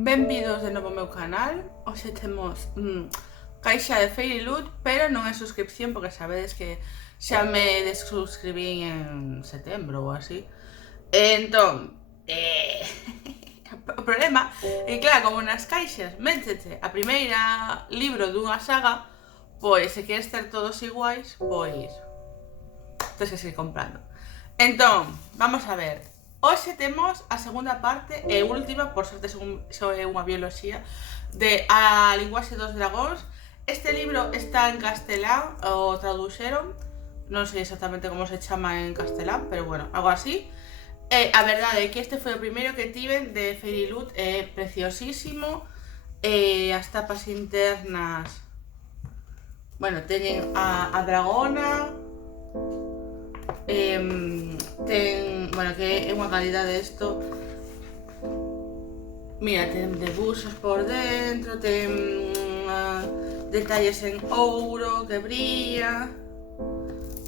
Benvidos de novo ao meu canal. Hoxe temos caixa de Fairy Loot, pero non é suscripción porque sabedes que xa me desuscribín en setembro ou así. Entón, o problema é que, claro, como nas caixas métete a primeira libro dunha saga, pois se queres ter todos iguais, pois tens que seguir comprando. Entón, vamos a ver. Hoxe temos a segunda parte e última, por sorte só é unha bioloxía, de A linguaxe dos dragóns. Este libro está en castelán, o traduxeron, non sei exactamente como se chama en castelán, pero bueno, algo así. E a verdade é que este foi o primeiro que tiven de Fairy Loot, é preciosísimo. As tapas internas, bueno, teñen a dragona. Bueno, que é unha calidade isto. Mira, ten debuxos por dentro, ten detalles en ouro que brilla.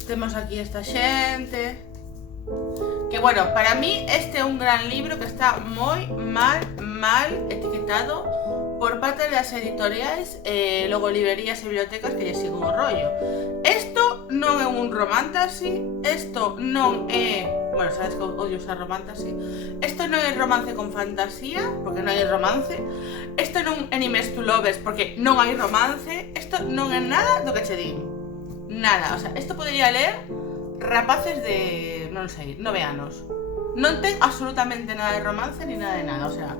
Temos aquí esta xente. Que bueno, para mí este é un gran libro que está moi mal etiquetado por parte das editoriais e logo librerías e bibliotecas que lle siguen o rollo. Isto non é un romantasy, isto non é... Bueno, sabes que odio usar romantasy. Isto non é romance con fantasía, porque non hai romance. Isto non é Enemies to Lovers, porque non hai romance. Isto non é nada do que che din. Nada, o sea, isto podería ler rapaces de, non sei, 9 anos. Non ten absolutamente nada de romance ni nada de nada, o sea...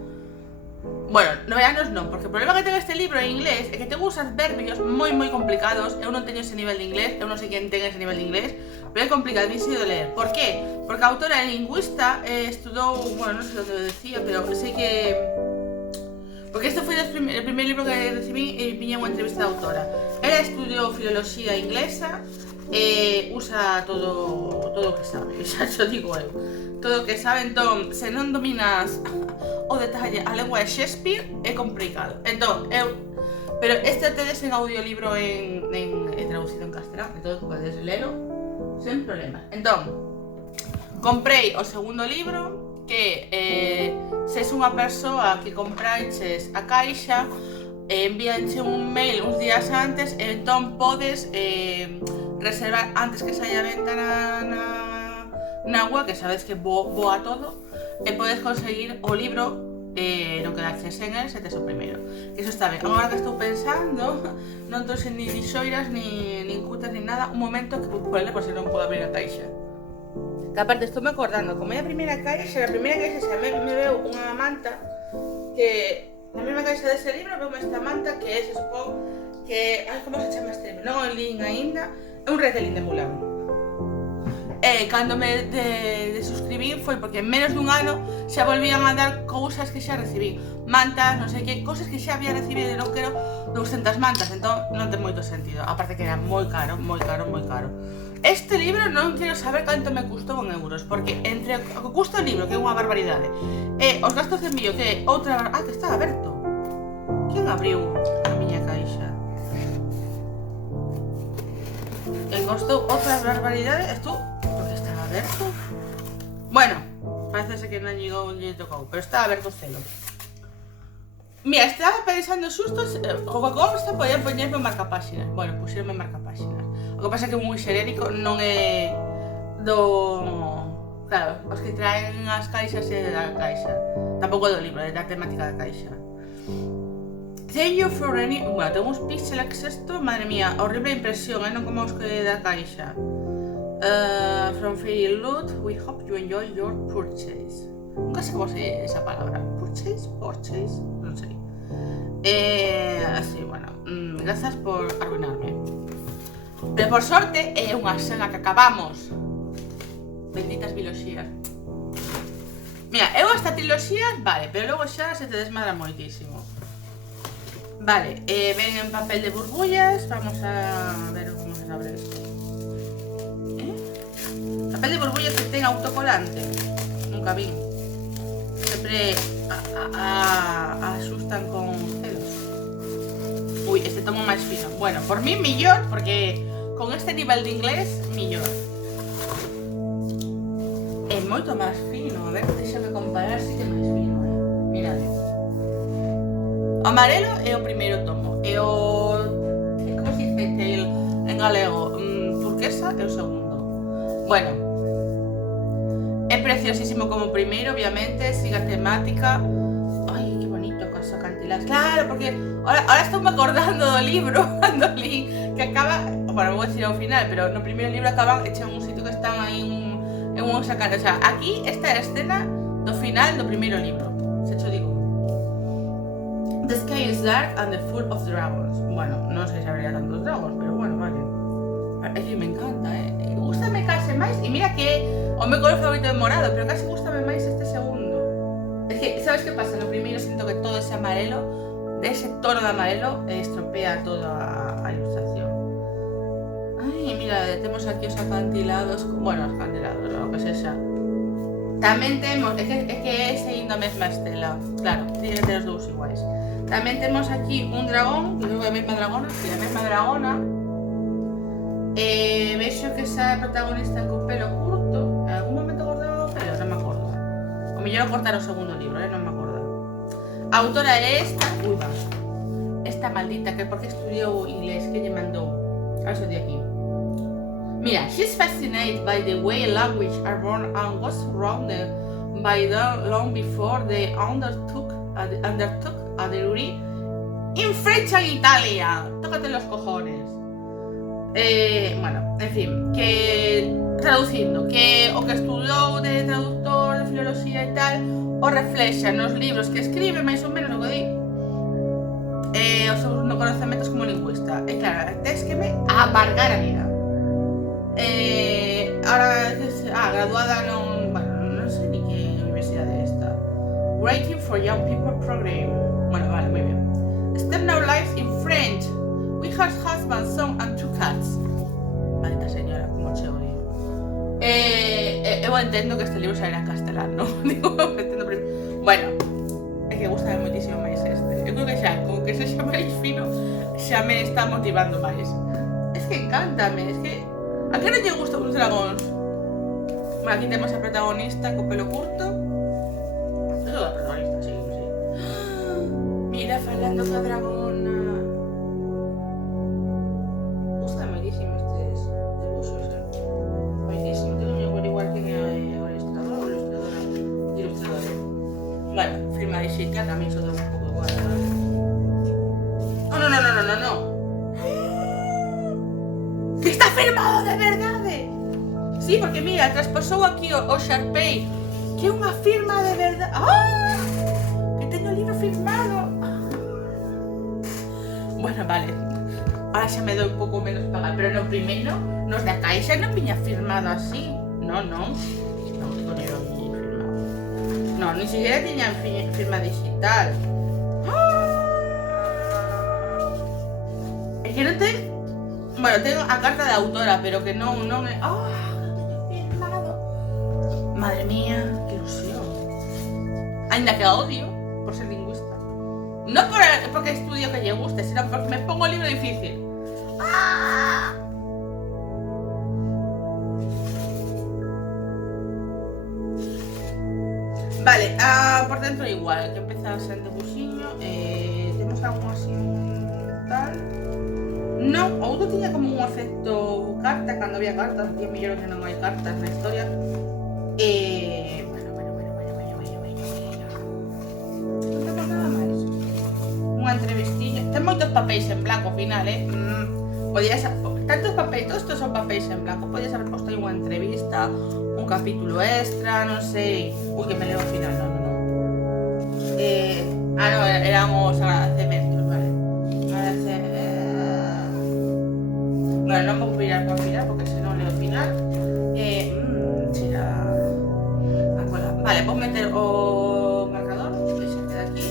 Bueno, 9 anos non, porque o problema que ten este libro en inglés é que ten uns adverbios moi complicados. Eu non teño ese nivel de inglés, eu non sei quen ten ese nivel de inglés, pero é complicadísimo de ler. Por qué? Porque a autora é lingüista, estudou, bueno, non sei o que decía, pero sei que... Porque este foi o primer libro que recibí e viña unha entrevista da autora. Ela estudiou filoloxía inglesa e usa todo o que sabe, xa xo digo eu. Todo o que sabe, entón, se non dominas o detalle a lengua de Shakespeare é complicado. Entón, pero este tedes en audiolibro en traducido en castelán, entón podes lelo sen problemas. Entón, comprei o segundo libro, que se es unha persoa que compraiches a caixa, envíanche un mail uns días antes, entón podes reservar antes que saia a venta na web, que sabes que boa todo, e podes conseguir o libro non quedaches en el se tes o primeiro. Que iso está ben. Agora que estou pensando, non trouxe ni xoiras, ni cutas, ni nada. Un momento que vou ponerle por se non podo abrir a caixa. Que aparte estou me acordando, como é a primeira caixa xa me veo unha manta, que na mesma caixa dese libro veo esta manta que é, se supón que... Ai, como se chama este libro? Non o lín aínda. É un retelling de Mulan. Cando me desuscribín foi porque en menos dun ano xa volvían a dar cousas que xa recibín. Mantas, non sei que, cousas que xa había recibido e non quero 200 mantas, entón non ten moito sentido. Aparte que era moi caro. Este libro non quero saber canto me custou en euros, porque entre o que custa o libro, que é unha barbaridade, e os gastos de envío, que é outra... Ah, que está aberto. Quen abriu a miña caixa? E costou outra barbaridade, isto... Porque está aberto? Bueno, parece que non lle tocou, pero está aberto o celo. Mira, estaba pensando xusto o que consta podía poñerme marcapáxinas. Bueno, puxerme marcapáxinas. O que pasa é que é moi xerérico, non é do... Claro, os que traen as caixas é da caixa. Tampouco do libro, é da temática da caixa. Thank you for any... Bueno, ten uns pixelax isto, madre mía, horrible impresión, non como os que da caixa. From Fairy Loot, we hope you enjoy your purchase. Nunca sei como se dice esa palabra. Purchase? Non sei. Así, bueno, grazas por arruinarme. Pero por sorte é unha saga que acabamos. Benditas biloxías. Mira, eu esta triloxías, vale, pero logo xa se te desmadra moitísimo. Vale, ven en papel de burbullas. Vamos a ver como se abre esto. Papel de burbullas que ten autocolante. Nunca vi. Sempre asustan con celos. Ui, este tomo máis fino. Bueno, por mí millor, porque con este nivel de inglés, millor. É moito máis fino. A ver, deixame comparar si que é máis fino. Mirade. amarelo é o primeiro tomo, e o... como se dice en galego? Turquesa é o segundo. Bueno, é preciosísimo como primeiro, obviamente, sigue a temática. Ai, que bonito, cos acantilados. Claro, porque ahora estou me acordando do libro, cando li, que acaba, bueno, vou decir ao final, pero no primeiro libro acaban e chegan un sitio que están aí en un sacar, o sea, aquí esta é a escena do final do primeiro libro, se cho digo. The sky is dark and the full of dragons. Bueno, non sei se habría tantos dragons, pero bueno, vale. É que me encanta, gústame case máis, e mira que o meu color favorito é morado, pero case gústame máis este segundo. Es que, sabes que pasa? No primeiro sinto que todo ese amarelo, de ese tono de amarelo, estropea toda a ilustración. Ai, mira, temos aquí os acantilados, bueno, os acantilados, o que sexa. Tamén temos, é que é seguindo a mesma estela, claro, tiene que ter os dous iguais. Tamén temos aquí un dragón, que creo que é a mesma dragona, sí, a mesma dragona. Vexo que esa protagonista con pelo curto, en algún momento cortaba o pelo, non me acordo. O mellor cortar o segundo libro, non me acordo. A autora é esta, esta maldita, que porque estudiou inglés, que lle mandou. A ver se de aquí. Mira, she's fascinated by the way language are born and was surrounded by them long before they undertook a degree in French and Italia. Tócate los cojones. Bueno, en fin, que traducindo, que o que estudou de traductor, de filoloxía e tal, o reflexa nos libros que escribe, máis ou menos o que di, os seus conocementos como lingüista. E claro, tes que me amargar a vida. Ahora, graduada non, bueno, non sei ni que universidade é esta. Writing for Young People Program. Bueno, vale, moi ben. Step now lives in French. We have husband, son and 2 cats. Maldita señora, como che odio. Eu entendo que este libro sairá en castelán, non? Digo, entendo bueno, é que gusta moitísimo máis este. Eu creo que xa, como que sexa máis fino, xa me está motivando máis. Es que encántame, es que... A que non lle gusta os dragóns? Bueno, aquí temos a protagonista co pelo curto. Eso é a protagonista, sí, sí. Mira, falando coa dragona. Gusta moitísimo estes debuxos, moitísimo. Tengo que averiguar quen é o ilustrador ou ilustradora. Bueno, firma digital, tamén iso deu un pouco igual. No. Que está firmado de verdade. Sí, porque mira, traspasou aquí o Sharpei, que é unha firma de verdade. ¡Ah! Que teño o libro firmado. Bueno, vale. Ahora xa me dou un pouco menos pagar, pero no primeiro, nos da caixa non viña firmado así. Non. Non tengo ni firmado. No, ni siquiera tiña firma digital. É que non ten... Bueno, tengo a carta de autora, pero que non é... ¡Ah! Non teño firmado. Madre mía, que ilusión. Ainda que a odio por ser lingüista. Non porque estudio que lle guste, sino porque me pongo el libro difícil. ¡Ah! Vale, por dentro igual, que empeza a ser de buxiño. Temos algo así tal... Non, o outro tiña como un efecto carta cando había cartas, aquí é mellor que non hai cartas na historia. Bueno. Non temos nada máis. Unha entrevistilla. Ten moitos papéis en blanco ao final, Podías... Tantos papéis, todos estos son papéis en blanco. Podías haber posto aí unha entrevista, un capítulo extra, non sei. Ui, que me leo ao final, non. No, eran os agradecementos, vale. Bueno, non vou mirar por final porque senón leo o final. Será a cola. Vale, vou meter o marcador que se queda aquí.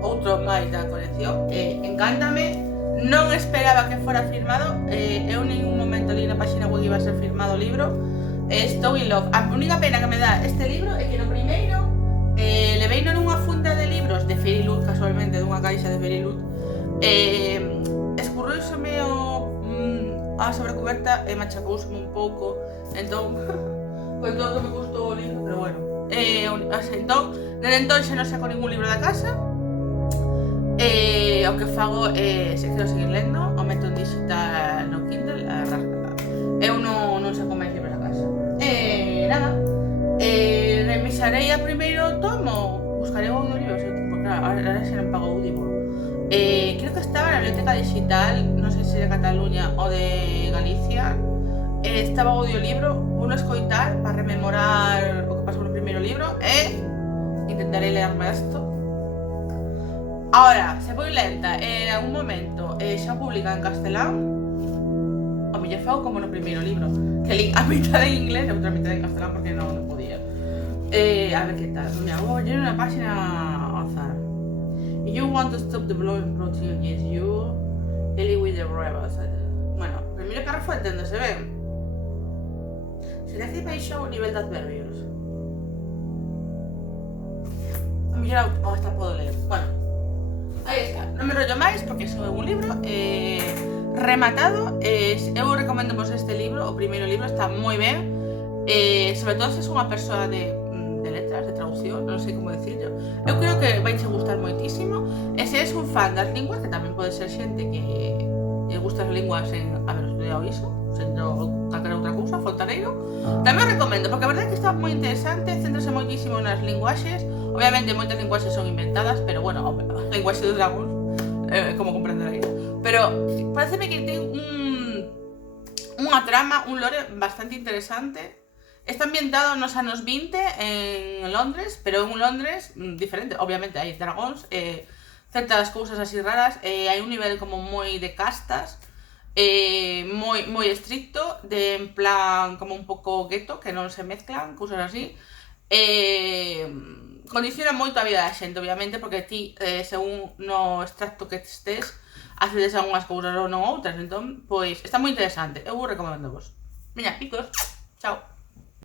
Outro máis da colección. Encántame. Non esperaba que fora firmado. Eu en ningún momento li na página web iba a ser firmado o libro. Estou in love. A única pena que me dá este libro é que no primeiro leveino nunha funda de libros de Fairyloot, casualmente, dunha caixa de Fairyloot. Escurrouseme a sobrecuberta e machacouseme un pouco, entón foi todo que me gustou o libro, pero bueno, entón, desde entón xa non saco ningún libro da casa, O que fago é, se quero seguir lendo, o meto en digital no Kindle, rasca. Eu non sei como máis libros a casa. Nada, revisarei a primeiro tomo, buscarei o audiolibro, porque claro, ahora xa non pago o Audible. Creo que estaba na biblioteca digital, non sei se de Cataluña ou de Galicia, estaba o audiolibro, vouno escoitar para rememorar o que pasou no primeiro libro e intentarei ler o resto. Ahora, se foi lenta en algún momento xa publica en castelán, o mellor fago como no primeiro libro, que li a mitad en inglés e outra mitad en castelán porque non podía. A ver que tal. Mira, vou ler unha página ao azar. You want to stop the blowing protein, yes you, Ellie with the rebels. Bueno, primeiro párrafo enténdese ben. Silencio e baixo o nivel de adverbios. A mellor hasta podo ler. Bueno, aí está. Non me rollo máis porque iso é un libro rematado. Eu recomendo vos este libro, o primeiro libro, está moi ben. Sobre todo se és unha persoa de letras, de traducción, non sei como decirlo. Eu creo que vai che gustar moitísimo. E se és un fan das linguas, que tamén pode ser xente que lle gustan as linguas en haber estudiado iso, sendo calquera outra cousa, fontaneiro, tamén o recomendo, porque a verdade é que está moi interesante, céntrase moitísimo nas linguaxes. Obviamente moitas linguaxes son inventadas, pero bueno, a linguaxe dos dragóns, como comprenderéis. Pero pareceme que ten unha trama, un lore bastante interesante. Está ambientado nos anos 20 en Londres, pero en un Londres diferente. Obviamente hai dragóns, certas cousas así raras, hai un nivel como moi de castas, moi estricto, de en plan como un pouco gueto, que non se mezclan, cousas así. Condiciona moito a vida da xente, obviamente, porque ti, según no extracto que estés, accedes a unhas cousas ou non outras. Entón, pois, está moi interesante. Eu recomendo vos. Miña, picos, chao.